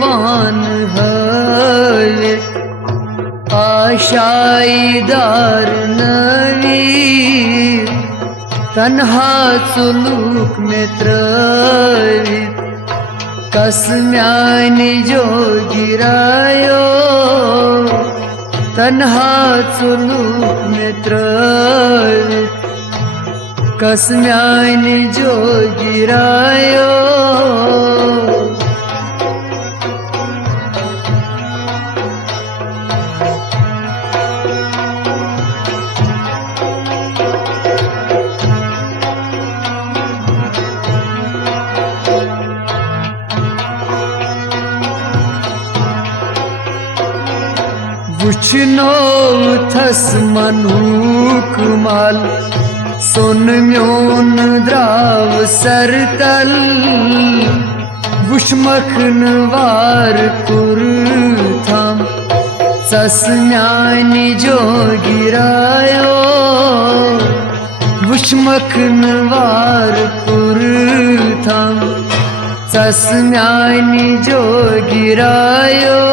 पान हवे आशाईदार नवी तन्हा चुलूक में त्रवित कसम्यानी जो गिरायो तन्हा चुलूक में त्रवित कसम्यानी जो गिरायो वुचनो थस मनूक माल सोन म्योन द्राव सरतल वुष्मखन वार कुर थम सस्म्यानी जो गिरायो वुष्मखन वार कुर थम सस्म्यानी जो गिरायो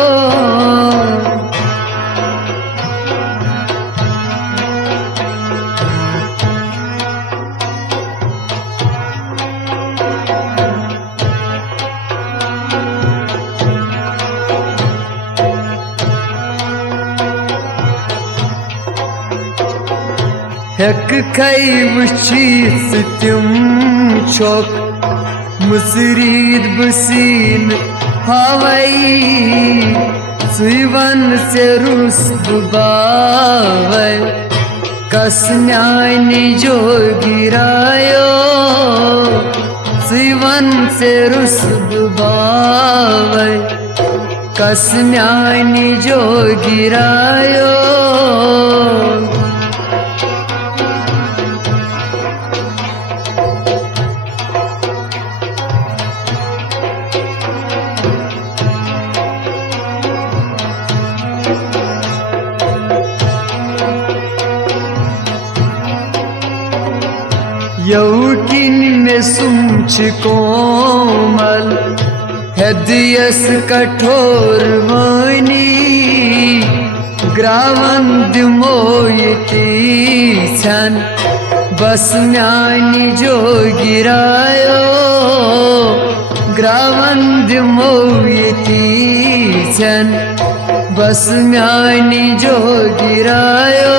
हक खई वशीस तुम चौक मुसरीद बसीन हवाई सुवन से रुस बावे कसम्यानी जो गिरायो सुवन से रुस बावे कसम्यानी जो गिरायो यौकिन में सुमच कोमल हृदयस कठोर वाणी ग्रावंद मोयती छन बसम्यानी जो गिरायो ग्रावंद मोयती छन बसम्यानी जो गिरायो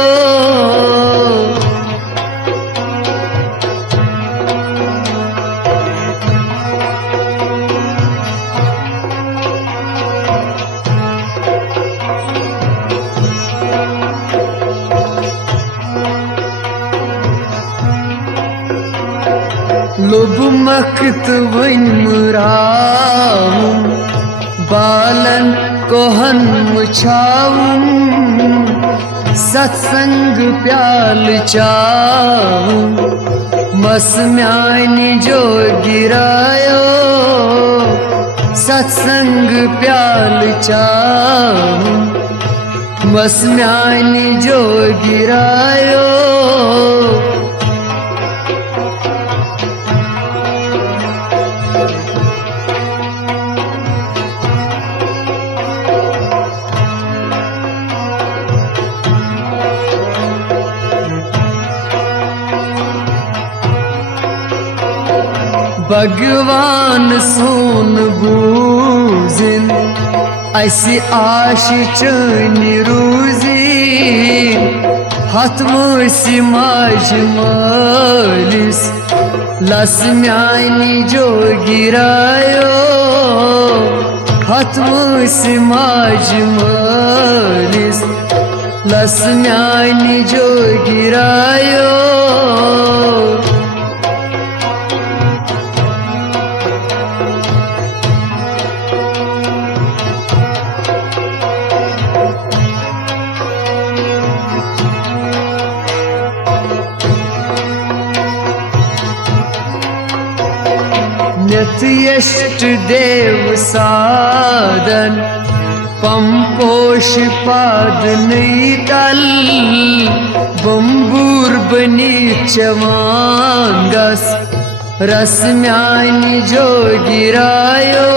लोभ मख्त वन मुराऊं बालन कोहन मुछाऊं सत्संग प्याल चाऊं मसम्यानी जो गिरायो सत्संग प्याल चाऊं मसम्यानी जो गिरायो भगवान सोन बूजिन ऐसी आश चनी रूजी हतमसी माज मालिस लसम्यानी जो गिरायो हतमसी माज मालिस लसम्यानी जो गिरायो यष्ट देव साधन पंपोष पाद नीतल बंबूर बनी चवांगस रसम्यानी जो गिरायो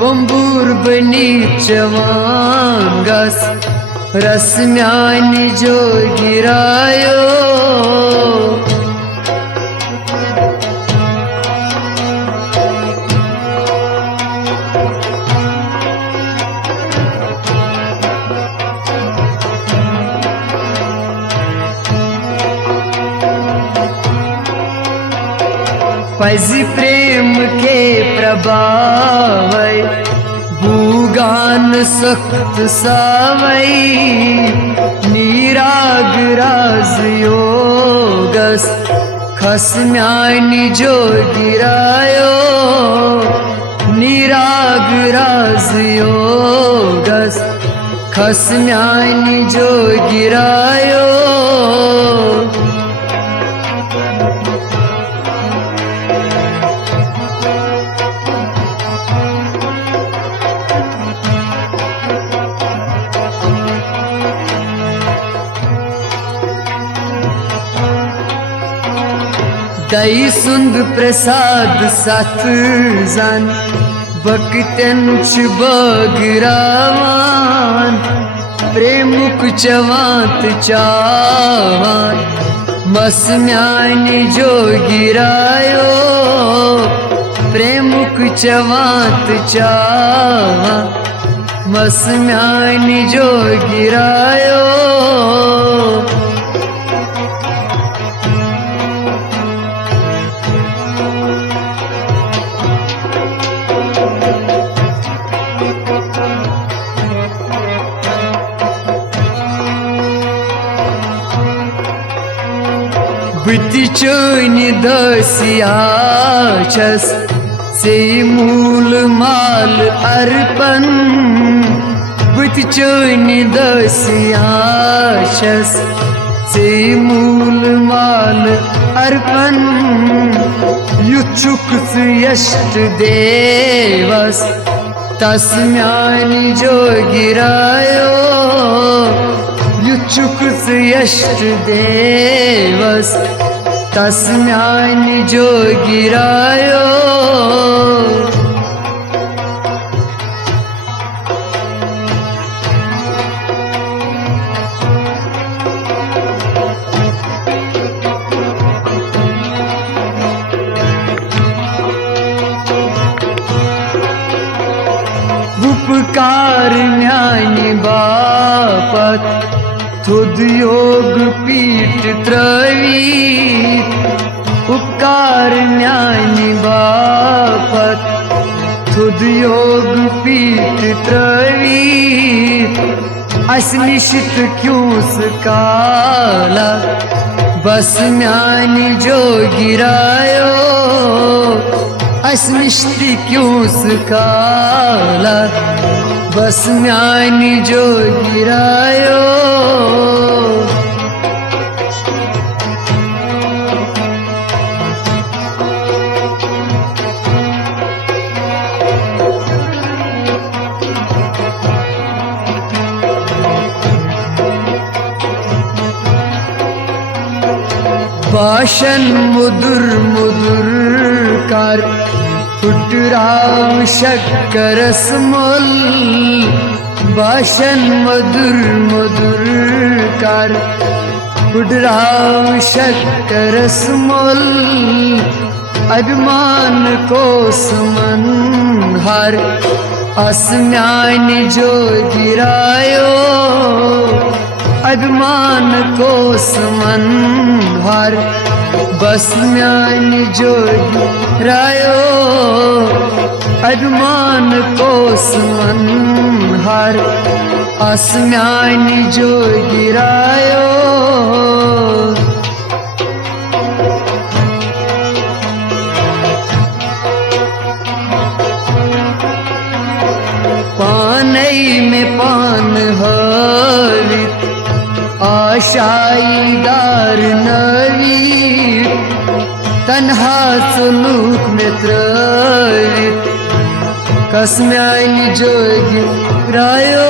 बंबूर बनी चवांगस रस म्यानी जो गिरायो पजी प्रेम के प्रभावै भूगान सख्त सावै निराग राज योगस खसम्यानी जो गिरायो निराग राज योगस खसम्यानी जो गिरायो दई सुंद प्रसाद सत जन बकतन बगरावान प्रेमुक चवात चावान मसम्यानी जो गिरायो प्रेमुक चवात चावान मसम्यानी जो गिरायो बुद्धि चोनी दसियाचस से मूल माल अर्पण बुद्धि चोनी दसियाचस से मूल माल अर्पण युचुक यष्ट देवस तस्म्यानी जो गिरायो युचुक यष्ट देवस तस्म्यानी जो गिरायो उपकार ज्ञानी बापत थुद योग पीठ त्रवी उपकार ज्ञानी बापत थुद योग पीठ त्रवी असनिश्चित क्यों सकाला बस ज्ञानी जो गिरायो असनिश्चित क्यों सकाला बस ज्ञानी जो गिरायो भाषण मुदुर मुदुर कर फुटराव शक्करस मोल भाषण मधुर मधुर कर फुटराव शक्करस मोल अभिमान को सुमन हर अस्म्यानी जो गिरायो अभिमान को सुमन हर बसम्यानी जो गिरायो अभिमान को सुमन हर अस्म्यानी जो गिरायो पानई में पान हवित आशाईदार नवी तन्हा सुलूक में त्रवित कसम्यानी जो गिरायो